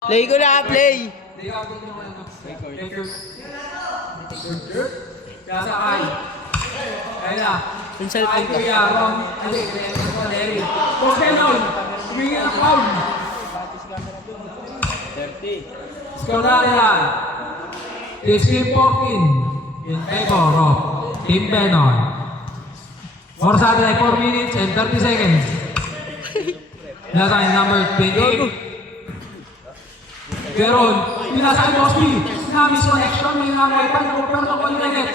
Play ko na, play! Kasakay. Kaya na. Yung cellphone ko. Kuya, Ron. Larry. Postenol. Humingi ng foul. 30. Score natin yan. It's Team 14 in favor of Team Benon. For sa atin ay 4 minutes and 30 seconds. Nasa akin number 28. Pero, pinasa mo si Namis connection, may nangoy pa, nakupero ng connect.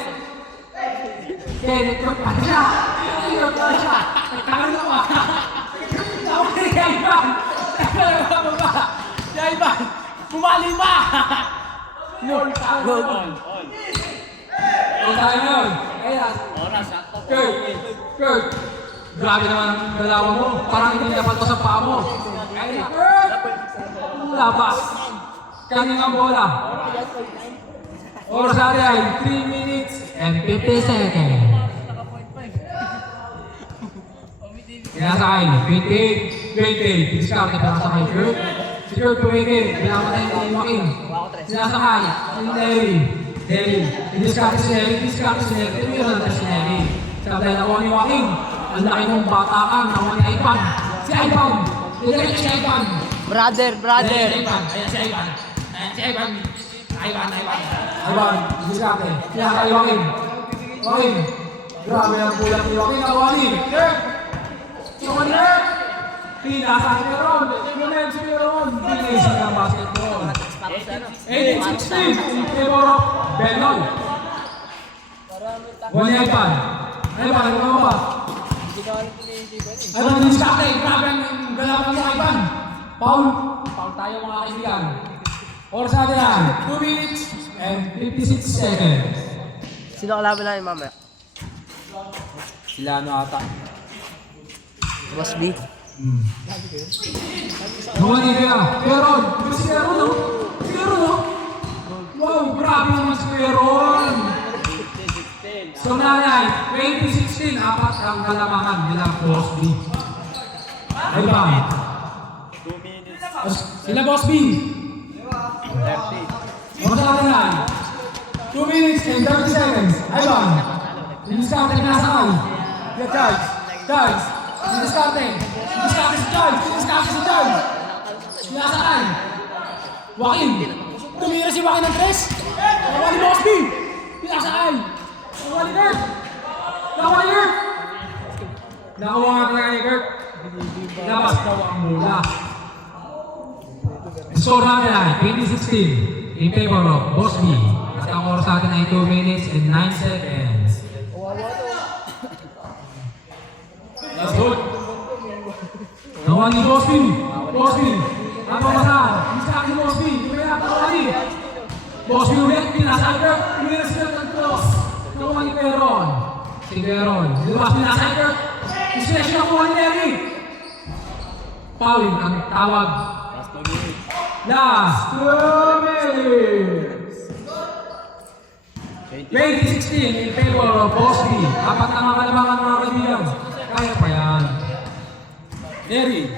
Kaya, nagkot pa siya. Nagkot pa siya. Nagkakaroon pa. Nakapagay kay Ivan. Nakapagay pa. Si Ivan, bumali pa. Yun, good. Kung tayo yun. Kaya, Kurt. Grabe naman ang dalawa mo. Parang hindi napal ko sa paa mo. Kaya, Kurt. Labas. Kanin ang bola. Oras natin ay 3 minutes and 50 seconds. Pinasakay, 28. Discount na pinasakay Kurt. Si Kurt tumigil, pinamatay ni Joaquin. Sinasakay, si Derry. Discount si Derry. Tumira na si Derry. Sabay na ni Joaquin. Ang laki mong batakan, nakuha ni Ivan. Si Ivan. Diretso si Ivan. Brother! Ayan si Ivan. Ivan, discarte. Pinasakay Joaquin. Grabe ang bulat ni Joaquin. Nakuha ni Kurt. Pinasakay ni Ron. Bilis ng basketball. 18-16 in favor of Benon. Wala ni Ivan. Ivan, ano ba? Ivan, discarte. Grabe ang galapan ni Ivan. Paul tayo mga kaibigan. Oras natin yan, 2 minutes and 56 seconds. Sino kalaban namin mamaya? Sila ano ata? Boss B? Nawani kaya, Peron! Si Peron no? Wow, grabe naman si Peron! So nanay, 2016, apat ang kalamangan nila Boss B. Ay ba? Sila Boss B. 30. Oras natin yan. 2 minutes and 30 seconds. Ivan. Diniskarte pinasakay. Yeah, Charles. Diniskarte si Charles. Pinasakay. Joaquin. Tumira si Joaquin ng 3. Nakuha ni Boss B. Pinasakay. Nakuha ni Kurt. Nakuha nga talaga ni Kurt. Labas daw ang mula. Score natin ay 2016 in favor of Boss B. At ang oras natin ay 2 minutes and 9 seconds. That's good. Nakuha ni Boss B. Ang pamasahan. Miska ni Boss B. Kaya nakuha ni Boss B ulit. Pinasakay Kurt. Pinasakay ng cross. Nakuha ni Peron. Si Peron. Lumabas pinasakay Kurt. Discretion nakuha ni Larry. Foul ang tawag. Last 2 minutes. 2016 in favor of Boss B. Apat na mga kalamangan mga kaibigan. Kaya pa yan. Derry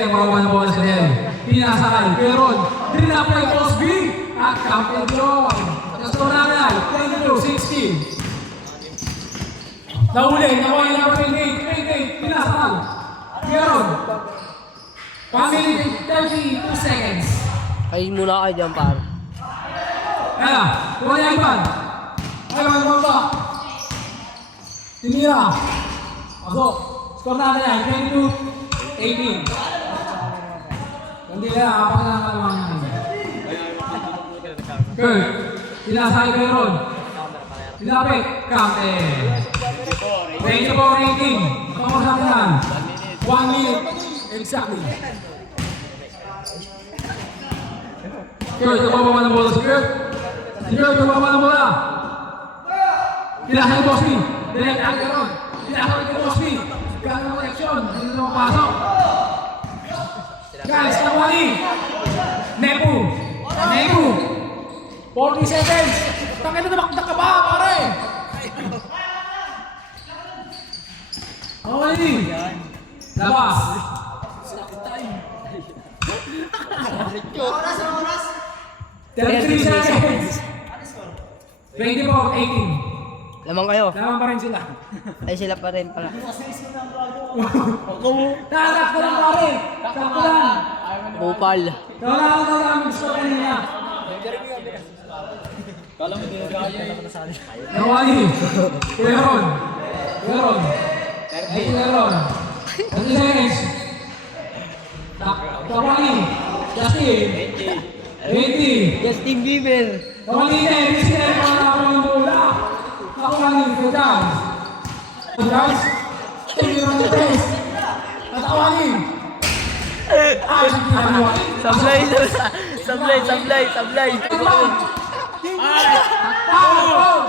ang makuha ng bola sa Derry. Pinasakay. Peron. Dinapay Boss B. At Captain John. Sa score namin ay 22-16. Nahuli. Nakuha yung number 28. Pinasakay. Peron. 1 minute and 32 seconds. Kain muna kayo dyan, par. Kaya, kuha niya Ivan. Ivan, bamba. Tinira. Pasok. Score natin yan, 22-18. Hindi na, kapag nakakalaman namin. Kurt, sinasakay kay Ron. Sinapit, Kante. 24-18. Kapag natin yan. 1 minute. Exactly. Kurt, nababa ng bola si Kurt. Nababa ng bola. Pinasakay Boss B. Direct ang Ron. Pinasakay kay Boss B. Gano'n ang koneksyon. Hindi na mapasok. Guys, nakuha ni Nepu. 40 seconds. Tangin na namakdak ka ba, pare? Nakuha ni. Labas. 33 seconds. 24-18. Lamang kayo. Laman pa rin sila. Ay, sila pa rin pala. Tatakbo lang pare. Takbo lang. Bupal. Wala kami gusto kanina. Nawali. Leron. Ay, Leron. 30 seconds. Nawali. Justin. 20. Justin Bieber. Nawali na. Risky na rin mga nakapang ng bola. Nakulang ko dyan. Guys, tingnan mo test. Natawagin. Sablay. Foul!